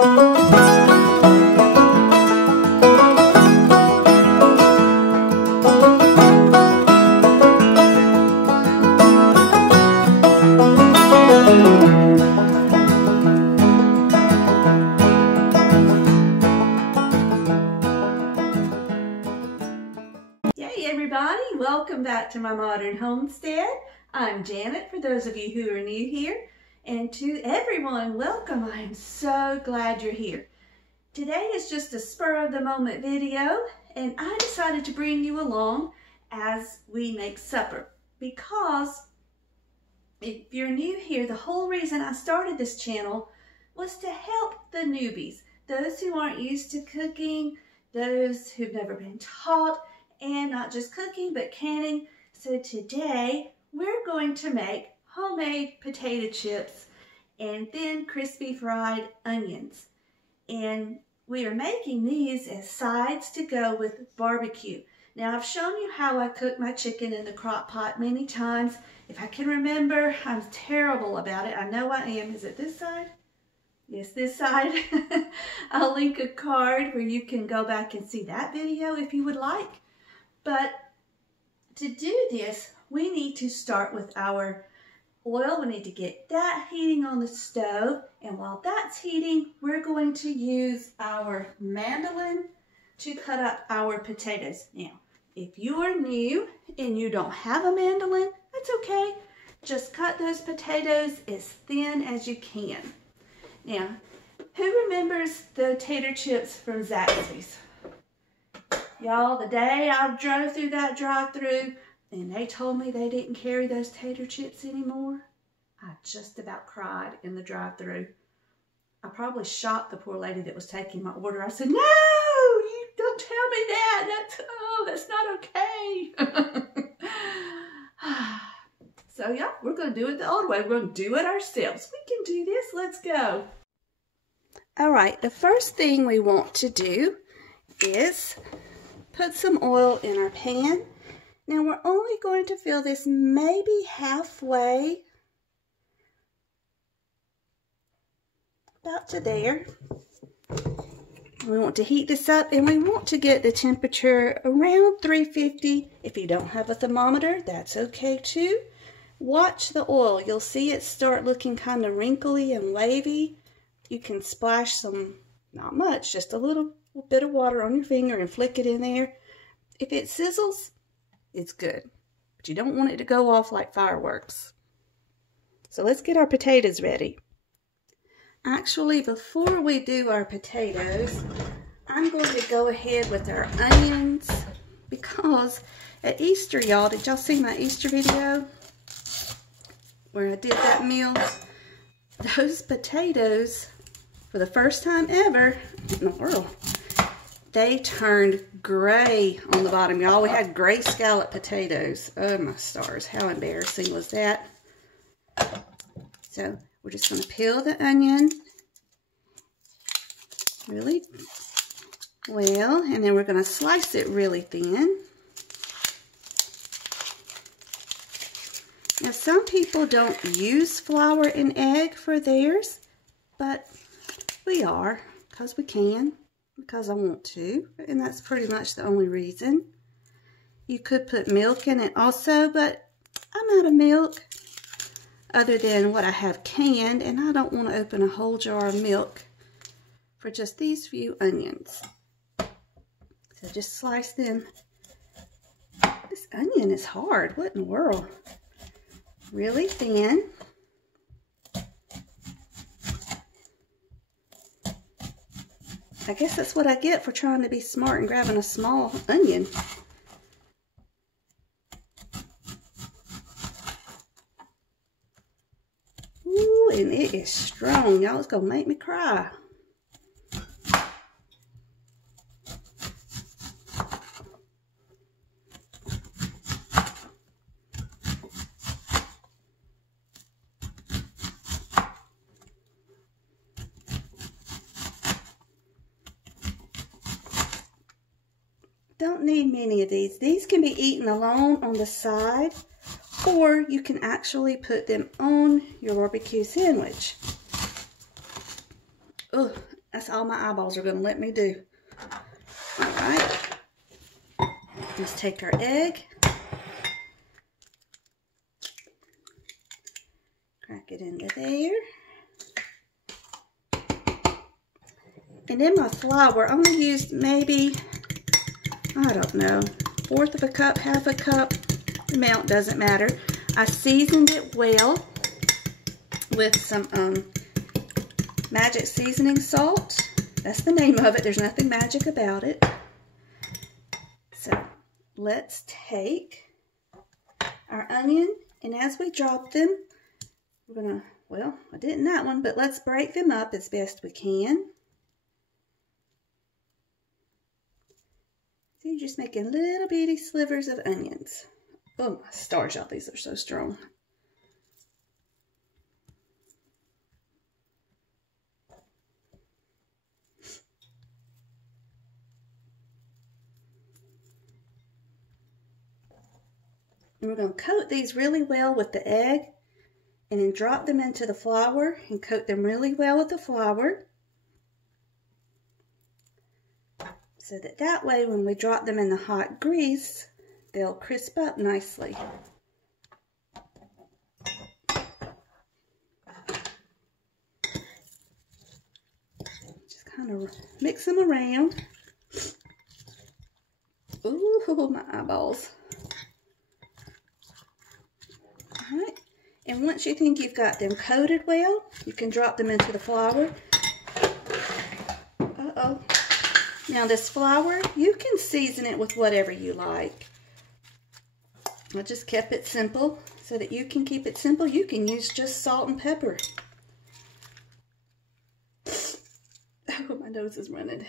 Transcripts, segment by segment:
Welcome back to my modern homestead. I'm Janet, for those of you who are new here, and to everyone, welcome. I am so glad you're here. Today is just a spur of the moment video, and I decided to bring you along as we make supper, because if you're new here, the whole reason I started this channel was to help the newbies, those who aren't used to cooking, those who've never been taught, and not just cooking, but canning. So today, we're going to make homemade potato chips and then crispy fried onions. And we are making these as sides to go with barbecue. Now, I've shown you how I cook my chicken in the crock pot many times. If I can remember, I'm terrible about it. I know I am. Is it this side? Yes, this side. I'll link a card where you can go back and see that video if you would like. But to do this, we need to start with our oil. We need to get that heating on the stove. And while that's heating, we're going to use our mandolin to cut up our potatoes. Now, if you are new and you don't have a mandolin, that's okay. Just cut those potatoes as thin as you can. Now, who remembers the tater chips from Zaxby's? Y'all, the day I drove through that drive-thru and they told me they didn't carry those tater chips anymore, I just about cried in the drive-thru. I probably shocked the poor lady that was taking my order. I said, no, you don't tell me that. That's not okay. So yeah, we're going to do it the old way. We're going to do it ourselves. We can do this. Let's go. All right, the first thing we want to do is put some oil in our pan. Now we're only going to fill this maybe halfway, about to there. We want to heat this up, and we want to get the temperature around 350. If you don't have a thermometer, that's okay too. Watch the oil. You'll see it start looking kind of wrinkly and wavy. You can splash some, not much, just a little bit of water on your finger and flick it in there. If it sizzles, it's good, but you don't want it to go off like fireworks. So let's get our potatoes ready. Actually, before we do our potatoes, I'm going to go ahead with our onions, because at Easter, y'all, did y'all see my Easter video where I did that meal? Those potatoes, for the first time ever in the world, they turned gray on the bottom, y'all. We had gray scallop potatoes. Oh my stars, how embarrassing was that? So we're just going to peel the onion really well, and then we're going to slice it really thin. Now, some people don't use flour and egg for theirs, but we are, because we can. Because I want to, and that's pretty much the only reason. You could put milk in it also, but I'm out of milk other than what I have canned, and I don't want to open a whole jar of milk for just these few onions. So just slice them. This onion is hard. What in the world? Really thin. I guess that's what I get for trying to be smart and grabbing a small onion. Ooh, and it is strong, y'all. It's going to make me cry. Don't need many of these. These can be eaten alone on the side, or you can actually put them on your barbecue sandwich. Oh, I That's all my eyeballs are going to let me do. All right. Let's take our egg. Crack it into there. And in my flour, I only used maybe, I don't know, 1/4 of a cup, 1/2 a cup. The amount doesn't matter. I seasoned it well with some magic seasoning salt. That's the name of it. There's nothing magic about it. So let's take our onion, and as we drop them, we're gonna, well, I didn't that one, but let's break them up as best we can. So you're just making little bitty slivers of onions. Oh my stars, y'all, these are so strong. And we're going to coat these really well with the egg, and then drop them into the flour and coat them really well with the flour. So that way when we drop them in the hot grease, they'll crisp up nicely. Just kind of mix them around. Ooh, my eyeballs. All right. And once you think you've got them coated well, you can drop them into the flour. Uh-oh. Now this flour, you can season it with whatever you like. I just kept it simple so that you can keep it simple. You can use just salt and pepper. Oh, my nose is running.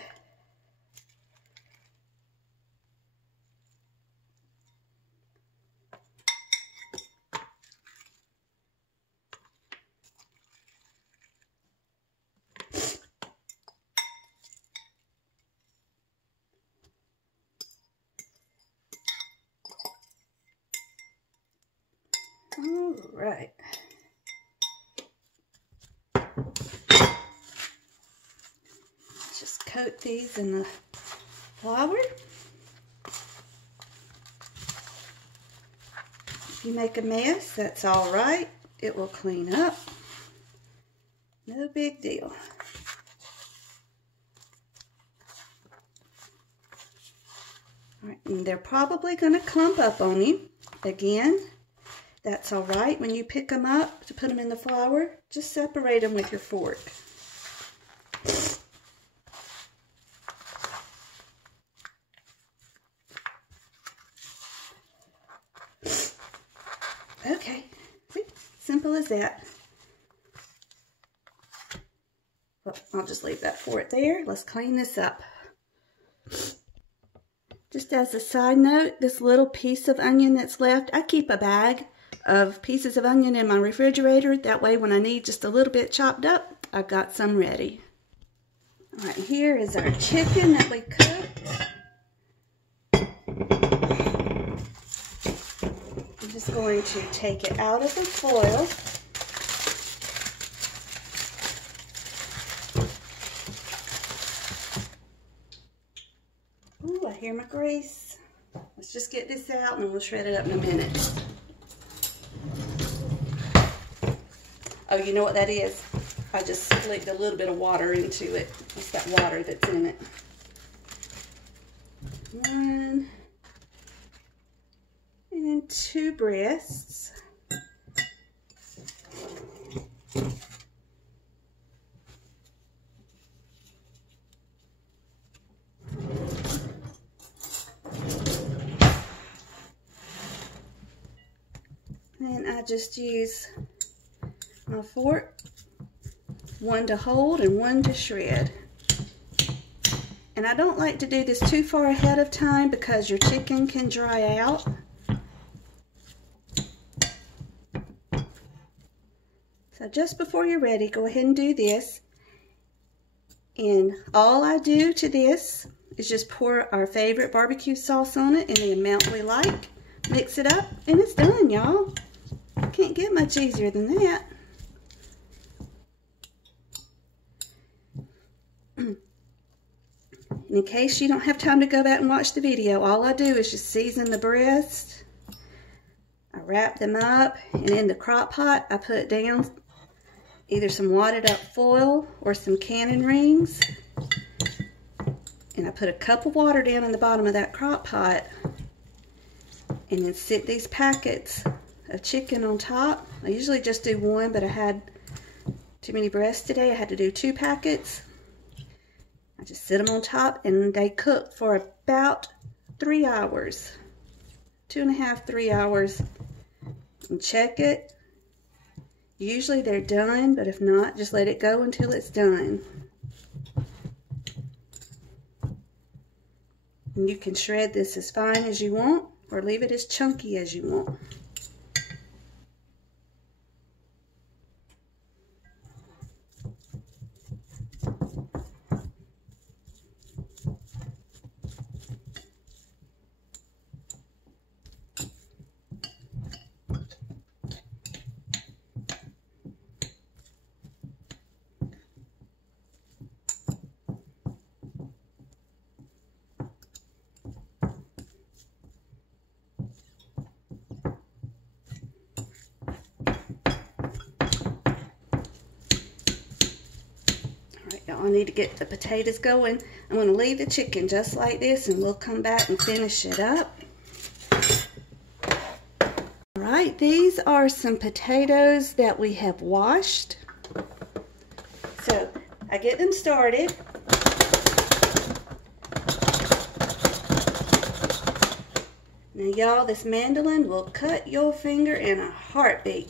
All right. Just coat these in the flour. If you make a mess, that's all right. It will clean up. No big deal. All right, and they're probably going to clump up on you again. That's all right. When you pick them up to put them in the flour, just separate them with your fork. Okay, see? Simple as that. Well, I'll just leave that for it there. Let's clean this up. Just as a side note, this little piece of onion that's left, I keep a bag of pieces of onion in my refrigerator. That way when I need just a little bit chopped up, I've got some ready. All right, here is our chicken that we cooked. I'm just going to take it out of the foil. Ooh, I hear my grease. Let's just get this out and we'll shred it up in a minute. Oh, you know what that is? I just slicked a little bit of water into it. It's that water that's in it. 1 and 2 breasts. And I just use my fork, 1 to hold and 1 to shred. And I don't like to do this too far ahead of time because your chicken can dry out. So just before you're ready, go ahead and do this. And all I do to this is just pour our favorite barbecue sauce on it in the amount we like. Mix it up and it's done, y'all. Can't get much easier than that. And in case you don't have time to go back and watch the video, all I do is just season the breast. I wrap them up, and in the crock pot, I put down either some wadded up foil or some cannon rings. And I put a cup of water down in the bottom of that crock pot, and then sit these packets of chicken on top. I usually just do one, but I had too many breasts today. I had to do 2 packets. I just sit them on top, and they cook for about 3 hours. 2.5, 3 hours. And check it. Usually they're done, but if not, just let it go until it's done. And you can shred this as fine as you want, or leave it as chunky as you want. I need to get the potatoes going. I'm going to leave the chicken just like this, and we'll come back and finish it up. Alright, these are some potatoes that we have washed. So, I get them started. Now y'all, this mandolin will cut your finger in a heartbeat.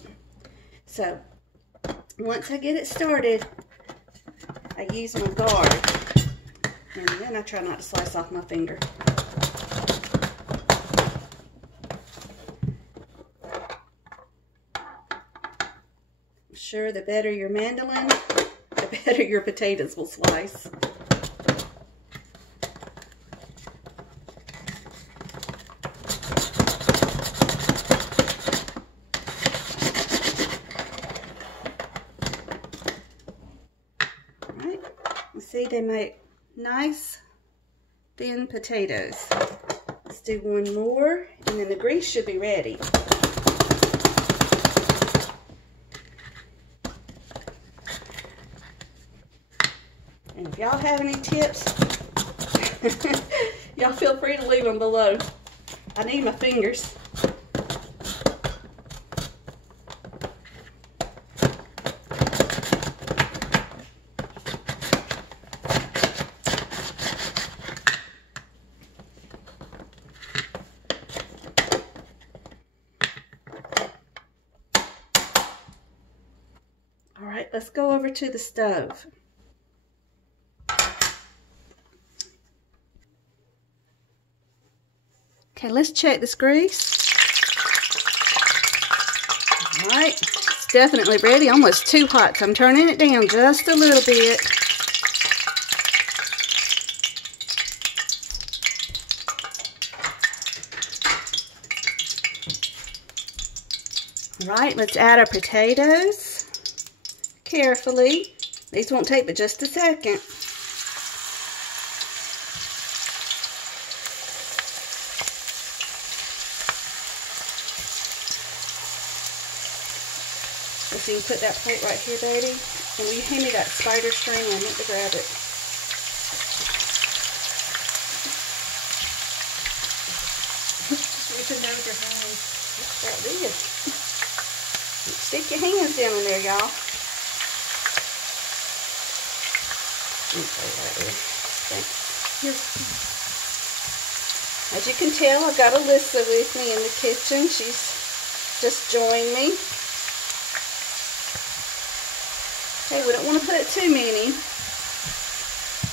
So, once I get it started, I use my guard, and then I try not to slice off my finger. I'm sure the better your mandolin, the better your potatoes will slice. See, they make nice thin potatoes. Let's do one more, and then the grease should be ready. And if y'all have any tips, y'all feel free to leave them below. I need my fingers. Alright, let's go over to the stove. Okay, let's check this grease. Alright, it's definitely ready. Almost too hot, so I'm turning it down just a little bit. Alright, let's add our potatoes. Carefully. These won't take but just a second. So you can put that plate right here, baby. And will you hand me that spider string? I meant to grab it. Just reaching over your hands. Like this. Stick your hands down in there, y'all. Right there. As you can tell, I've got Alyssa with me in the kitchen. She's just joined me. Okay, we don't want to put too many.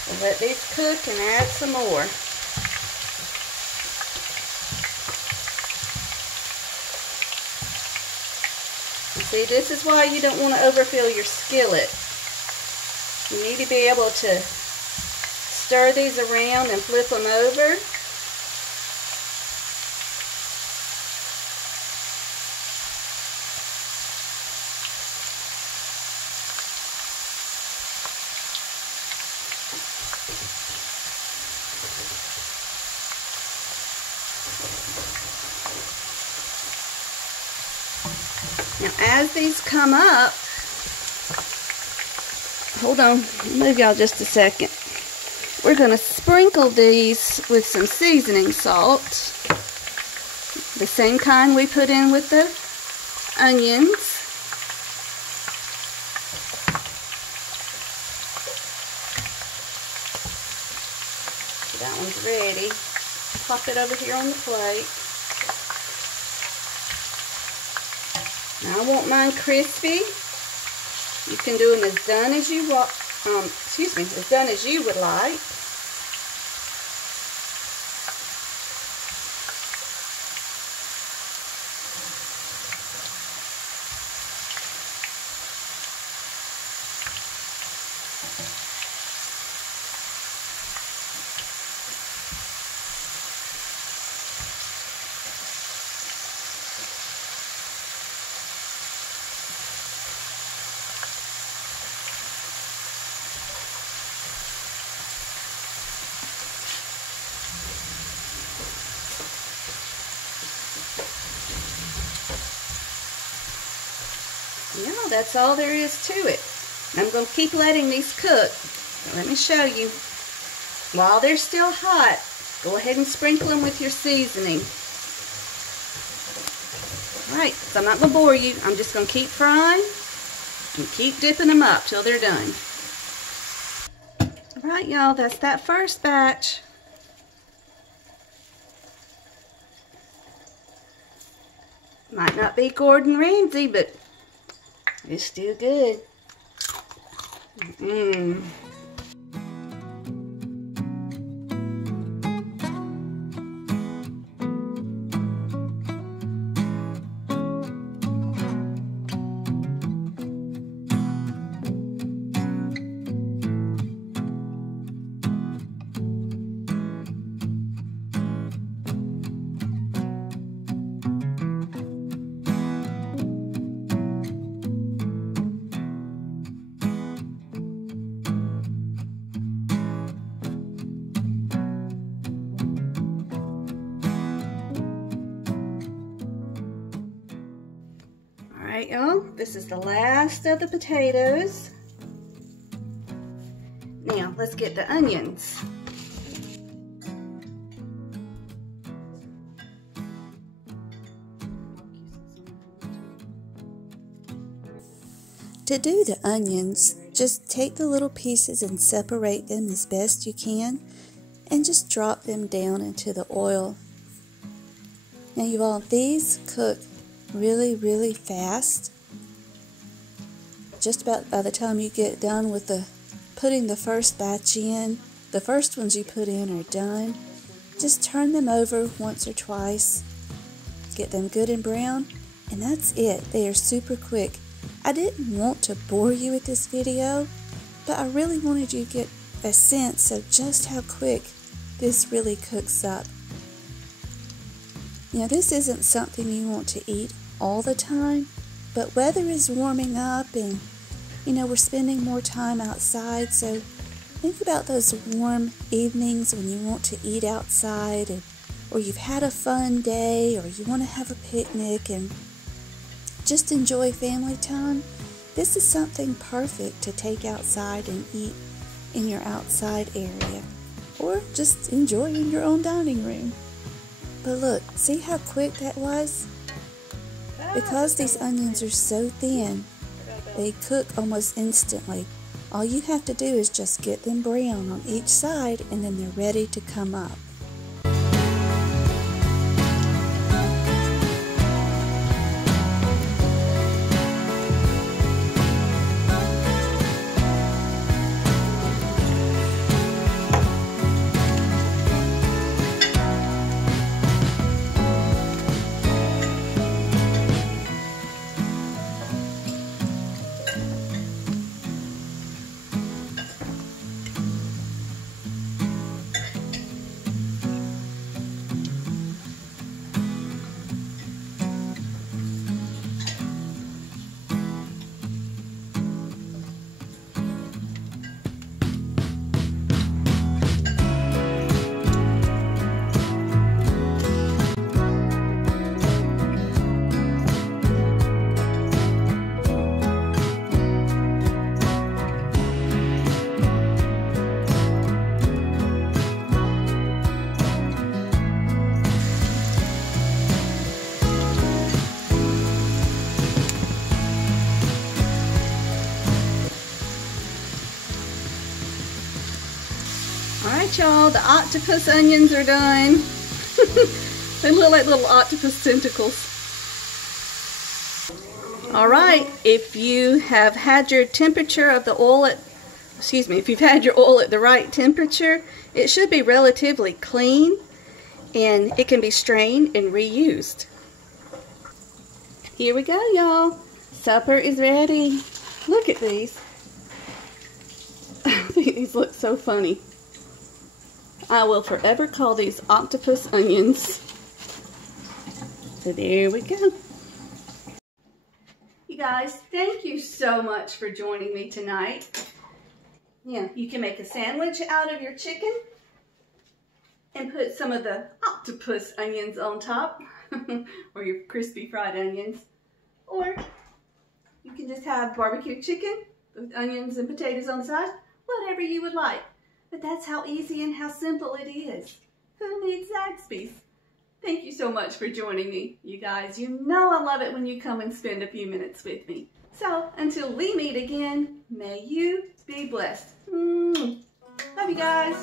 We'll let these cook and add some more. See, this is why you don't want to overfill your skillet. You need to be able to stir these around and flip them over. Now as these come up, hold on, I'll move y'all just a second. We're going to sprinkle these with some seasoning salt. The same kind we put in with the onions. That one's ready. Pop it over here on the plate. Now I want mine crispy. You can do them as done as you want. As done as you would like. Yeah, that's all there is to it. I'm going to keep letting these cook. Let me show you. While they're still hot, go ahead and sprinkle them with your seasoning. Alright, so I'm not going to bore you. I'm just going to keep frying and keep dipping them up till they're done. Alright, y'all, that's that first batch. Might not be Gordon Ramsay, but it's still good. Alright, y'all, this is the last of the potatoes. Now, let's get the onions. To do the onions, just take the little pieces and separate them as best you can and just drop them down into the oil. Now you all, these cook really fast. Just about by the time you get done with putting the first batch in, the first ones you put in are done. Just turn them over once or twice, get them good and brown, and that's it. They are super quick. I didn't want to bore you with this video, but I really wanted you to get a sense of just how quick this really cooks up. You know, this isn't something you want to eat all the time, but weather is warming up and, you know, we're spending more time outside, so think about those warm evenings when you want to eat outside, or you've had a fun day, or you want to have a picnic and just enjoy family time. This is something perfect to take outside and eat in your outside area, or just enjoy in your own dining room. But look, see how quick that was? Because these onions are so thin, they cook almost instantly. All you have to do is just get them brown on each side, and then they're ready to come up. All right, y'all, the octopus onions are done. They look like little octopus tentacles. All right, if you have had your temperature of the oil at, if you've had your oil at the right temperature, it should be relatively clean and it can be strained and reused. Here we go, y'all. Supper is ready. Look at these. I think these look so funny. I will forever call these octopus onions. So there we go. You guys, thank you so much for joining me tonight. Yeah, you can make a sandwich out of your chicken and put some of the octopus onions on top, or your crispy fried onions. Or you can just have barbecue chicken with onions and potatoes on the side, whatever you would like. But that's how easy and how simple it is. Who needs Zaxby's? Thank you so much for joining me, you guys. You know I love it when you come and spend a few minutes with me. So, until we meet again, may you be blessed. Love you guys.